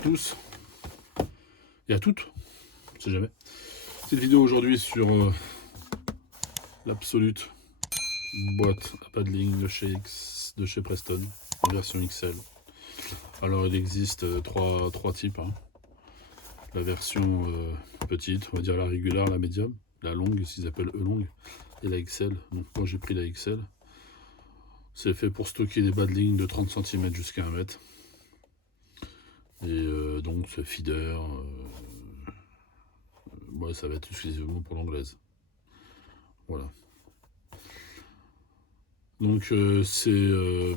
à tous et à toutes, on sait jamais. Petite vidéo aujourd'hui sur l'Absolute boîte à paddling de chez Preston en version XL. Alors il existe trois types. Hein. La version petite, on va dire la régulière, la médium, la longue, s'ils appellent E-longue, et la XL. Donc moi j'ai pris la XL. C'est fait pour stocker des paddlings de 30 cm jusqu'à 1 mètre. Et donc ce feeder, ouais, ça va être exclusivement pour l'anglaise. Voilà. Donc c'est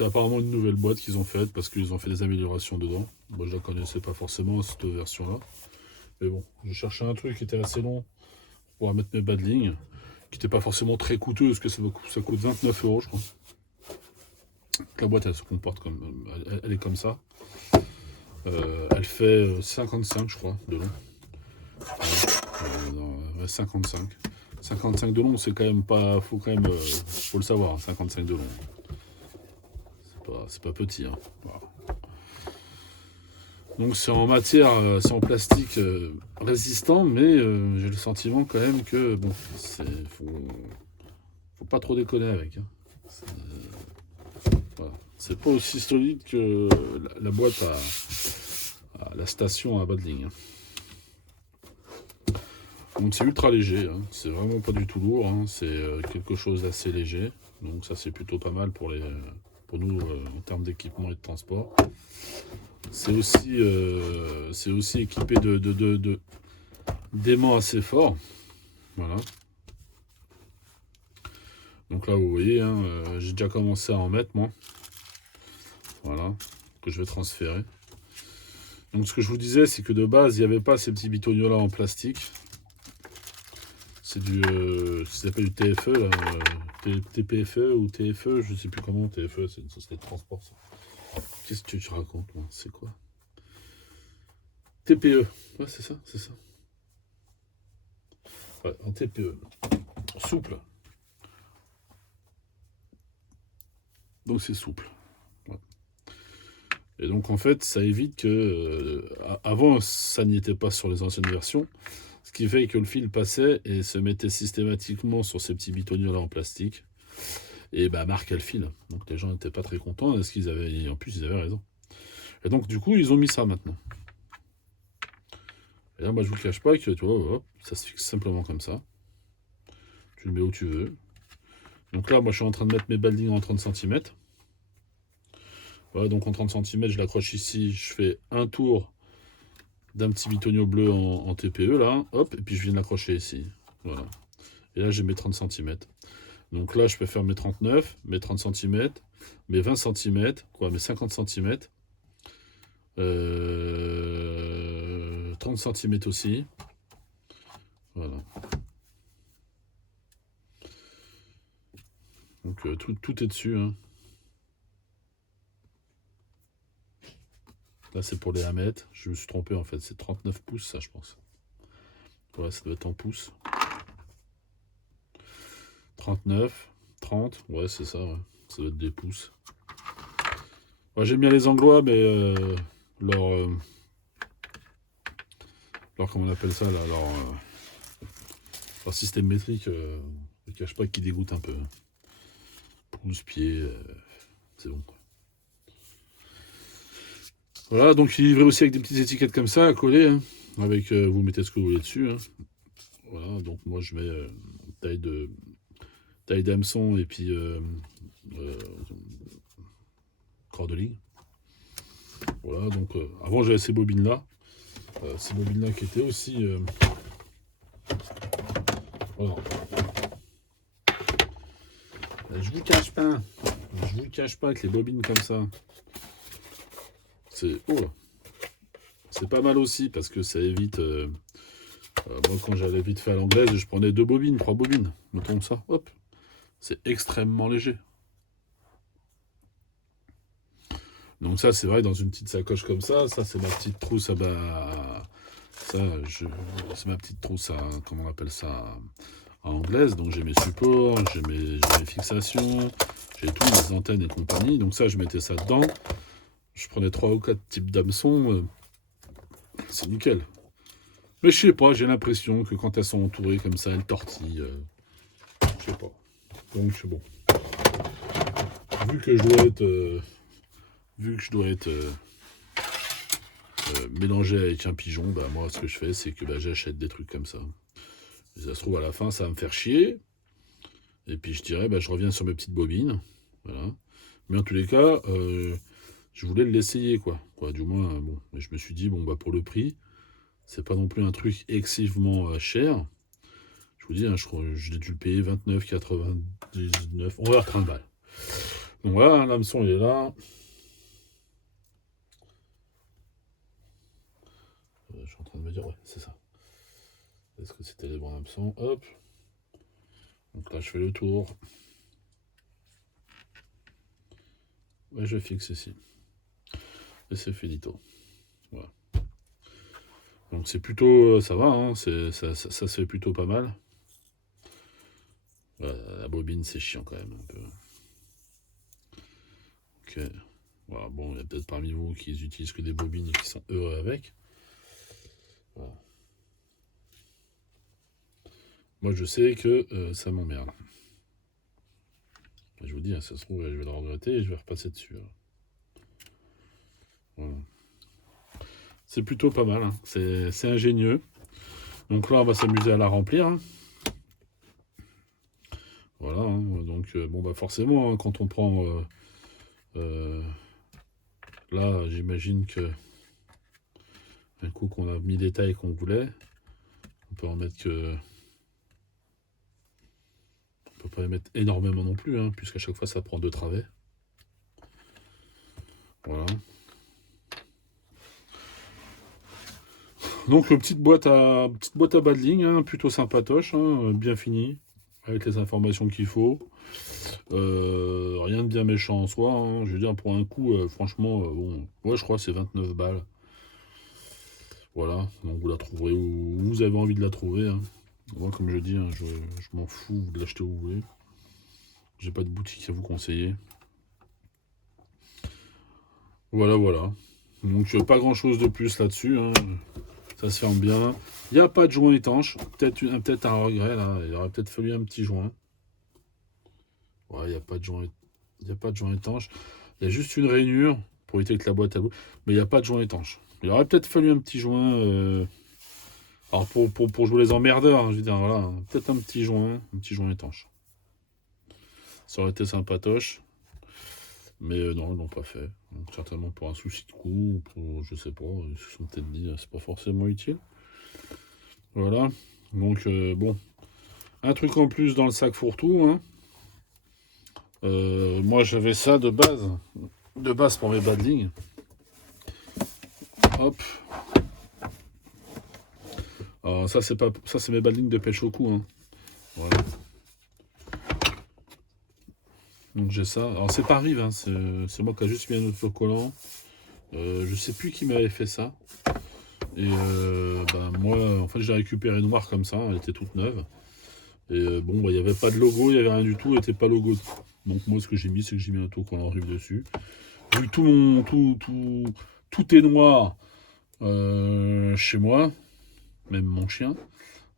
apparemment une nouvelle boîte qu'ils ont faite parce qu'ils ont fait des améliorations dedans. Moi je la connaissais pas forcément cette version là. Mais bon, je cherchais un truc qui était assez long pour pouvoir mettre mes paddlings, qui n'était pas forcément très coûteux parce que ça coûte 29 € je crois. La boîte elle se comporte comme. Elle est comme ça. Elle fait 55 je crois de long. Ouais, 55. 55 de long, c'est quand même pas. Faut le savoir, 55 de long. C'est pas petit. Hein. Voilà. Donc c'est en matière, c'est en plastique résistant, mais j'ai le sentiment quand même que bon, faut pas trop déconner avec. Hein. Voilà. C'est pas aussi solide que la boîte à la station à paddling. Hein. Donc c'est ultra léger, hein. C'est vraiment pas du tout lourd, hein. C'est quelque chose d'assez léger. Donc ça c'est plutôt pas mal pour nous en termes d'équipement et de transport. C'est aussi équipé d'aimants assez forts. Voilà. Donc là vous voyez, hein, j'ai déjà commencé à en mettre moi. Voilà, que je vais transférer. Donc ce que je vous disais, c'est que de base, il n'y avait pas ces petits bitonios là en plastique. C'est du ça s'appelle du TFE là, TPFE ou TFE, je sais plus comment. TFE, c'est une société de transport ça. Qu'est-ce que tu racontes moi? C'est quoi? TPE, ouais c'est ça. Ouais, en TPE. Souple. Donc c'est souple. Ouais. Et donc en fait, ça évite que avant ça n'y était pas sur les anciennes versions. Ce qui fait que le fil passait et se mettait systématiquement sur ces petits bitonios là en plastique. Et bah marquait le fil. Donc les gens n'étaient pas très contents parce qu'ils avaient. En plus, ils avaient raison. Et donc du coup, ils ont mis ça maintenant. Et là, moi je vous le cache pas que tu vois, hop, ça se fixe simplement comme ça. Tu le mets où tu veux. Donc là, moi je suis en train de mettre mes baldings en 30 cm. Voilà, donc en 30 cm, je l'accroche ici, je fais un tour d'un petit bitonio bleu en TPE là, hop, et puis je viens de l'accrocher ici. Voilà. Et là j'ai mes 30 cm. Donc là je peux faire mes 39, mes 30 cm, mes 20 cm, mes 50 cm, 30 cm aussi. Voilà. Donc tout est dessus. Hein. Là c'est pour les 1 mètre. Je me suis trompé en fait, c'est 39 pouces ça je pense. Ouais, ça doit être en pouces. 39, 30, ouais c'est ça, ouais. Ça doit être des pouces. Ouais, j'aime bien les Anglois, mais leur comment on appelle ça là, leur système métrique, ne cache pas qu'il dégoûte un peu. Pouce, pied, c'est bon quoi. Voilà, donc il est livré aussi avec des petites étiquettes comme ça à coller, hein, avec vous mettez ce que vous voulez dessus. Hein. Voilà, donc moi je mets taille d'hameçon et puis cordeling. Voilà, donc avant j'avais ces bobines là. Ces bobines là qui étaient aussi voilà. Je vous cache pas que les bobines comme ça c'est c'est pas mal aussi parce que ça évite moi quand j'allais vite fait à l'anglaise je prenais 2 bobines, 3 bobines, mettons ça, hop, c'est extrêmement léger. Donc ça c'est vrai, dans une petite sacoche comme ça c'est ma petite trousse à c'est ma petite trousse à, comment on appelle ça, à anglaise. Donc j'ai mes supports, j'ai mes fixations, j'ai toutes les antennes et compagnie. Donc ça je mettais ça dedans. Je prenais 3 ou 4 types d'hameçons, c'est nickel. Mais je sais pas, j'ai l'impression que quand elles sont entourées comme ça, elles tortillent. Je sais pas. Donc bon, vu que je dois être, mélangé avec un pigeon, bah moi ce que je fais, c'est que bah, j'achète des trucs comme ça. Et ça se trouve à la fin, ça va me faire chier. Et puis je dirais, bah, je reviens sur mes petites bobines. Voilà. Mais en tous les cas, je voulais l'essayer, quoi. Du moins, bon. Mais je me suis dit, bon, bah, pour le prix, c'est pas non plus un truc excessivement cher. Je vous dis, hein, je l'ai dû le payer 29,99. On va avoir 30 balles. Donc voilà, l'hameçon, il est là. Je suis en train de me dire, ouais, c'est ça. Est-ce que c'était les bons hameçons? Hop. Donc là, je fais le tour. Et je fixe ici. Et c'est finito. Voilà. Donc c'est plutôt, ça va, hein, ça se fait plutôt pas mal. La bobine, c'est chiant quand même un peu. Ok. Voilà, bon, il y a peut-être parmi vous qui utilisent que des bobines et qui sont heureux avec. Voilà. Moi, je sais que ça m'emmerde. Je vous dis, hein, ça se trouve, je vais le regretter et je vais repasser dessus. Voilà. C'est plutôt pas mal, hein. C'est ingénieux. Donc là, on va s'amuser à la remplir. Hein. Voilà, hein. Donc bon, bah forcément, hein, quand on prend... là, j'imagine que un coup qu'on a mis les tailles qu'on voulait, on peut en mettre que... On peut pas y mettre énormément non plus, hein, puisqu'à chaque fois, ça prend 2 travées. Voilà. Donc petite boîte à bas de ligne, hein, plutôt sympatoche, hein, bien finie, avec les informations qu'il faut. Rien de bien méchant en soi, hein. Je veux dire, pour un coup, franchement, bon, ouais, je crois que c'est 29 balles. Voilà, donc vous la trouverez où vous avez envie de la trouver. Hein. Moi, comme je dis, hein, je m'en fous de l'acheter où vous voulez. J'ai pas de boutique à vous conseiller. Voilà, voilà. Donc pas grand chose de plus là-dessus. Hein. Ça se ferme bien. Il n'y a pas de joint étanche. Peut-être un regret là. Il aurait peut-être fallu un petit joint. Ouais, il n'y a pas de joint. Il n'y a pas de joint étanche. Il y a juste une rainure pour éviter que la boîte à bout. Mais il n'y a pas de joint étanche. Il aurait peut-être fallu un petit joint. Alors pour jouer les emmerdeurs, hein, je veux dire, voilà. Peut-être un petit joint étanche. Ça aurait été sympatoche. Mais non, ils l'ont pas fait. Donc, certainement pour un souci de coût, ou pour, je sais pas, ils se sont peut-être dit, c'est pas forcément utile. Voilà. Donc, bon. Un truc en plus dans le sac fourre-tout. Hein. Moi, j'avais ça de base. De base pour mes bas de ligne. Hop. Alors, ça, c'est mes bas de ligne de pêche au cou. Hein. Voilà. Donc, j'ai ça. Alors, c'est pas Rive. Hein. C'est moi qui a juste mis un autocollant. Je sais plus qui m'avait fait ça. Et moi, en fait, j'ai récupéré noire comme ça. Elle était toute neuve. Et bon, il n'y avait pas de logo, il n'y avait rien du tout, il n'était pas logo. Donc moi, ce que j'ai mis, c'est que j'ai mis un autocollant Rive dessus. Vu que tout est noir chez moi, même mon chien,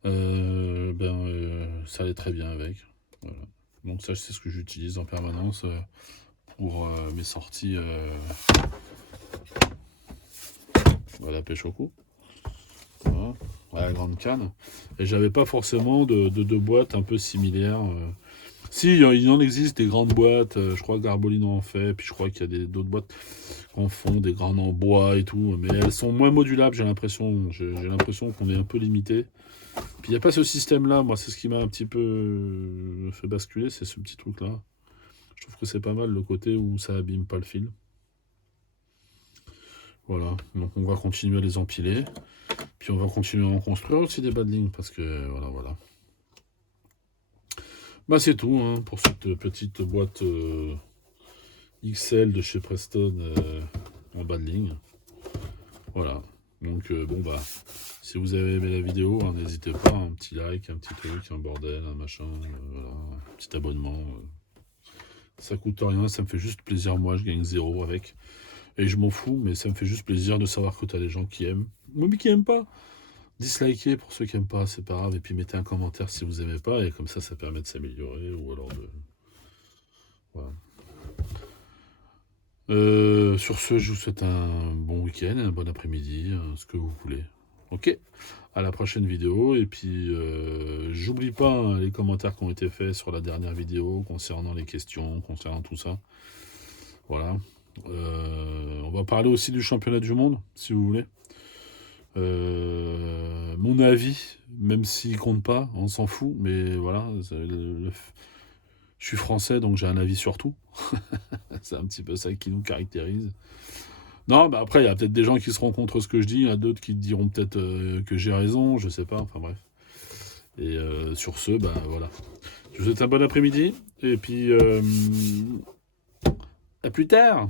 ça allait très bien avec. Voilà. Donc ça, c'est ce que j'utilise en permanence pour mes sorties à la pêche au cou. Voilà. À la grande canne. Et j'avais pas forcément de boîte un peu similaire. Si, il en existe des grandes boîtes, je crois que Garbolino en fait, puis je crois qu'il y a d'autres boîtes en font, des grandes en bois et tout, mais elles sont moins modulables, j'ai l'impression qu'on est un peu limité. Puis il n'y a pas ce système-là, moi c'est ce qui m'a un petit peu fait basculer, c'est ce petit truc-là. Je trouve que c'est pas mal le côté où ça abîme pas le fil. Voilà, donc on va continuer à les empiler, puis on va continuer à en construire aussi des bas de ligne, parce que voilà. Bah c'est tout hein, pour cette petite boîte XL de chez Preston en bas de ligne. Voilà. Donc bon bah si vous avez aimé la vidéo, hein, n'hésitez pas, un petit like, un petit truc, un bordel, un machin, voilà, un petit abonnement. Ça coûte rien, ça me fait juste plaisir moi, je gagne 0 avec. Et je m'en fous, mais ça me fait juste plaisir de savoir que tu as des gens qui aiment. Mais qui aiment pas. Dislikez pour ceux qui aiment pas, c'est pas grave. Et puis mettez un commentaire si vous aimez pas. Et comme ça permet de s'améliorer. Ou alors de. Voilà. Sur ce, je vous souhaite un bon week-end, un bon après-midi, ce que vous voulez. Ok, à la prochaine vidéo. Et puis, j'oublie pas hein, les commentaires qui ont été faits sur la dernière vidéo concernant les questions, concernant tout ça. Voilà. On va parler aussi du championnat du monde, si vous voulez. Mon avis, même s'il compte pas, on s'en fout, mais voilà. Je suis français, donc j'ai un avis sur tout. C'est un petit peu ça qui nous caractérise. Non, bah après, il y a peut-être des gens qui seront contre ce que je dis, il y en a d'autres qui diront peut-être que j'ai raison, je sais pas, enfin bref. Et sur ce, bah voilà. Je vous souhaite un bon après-midi, et puis à plus tard.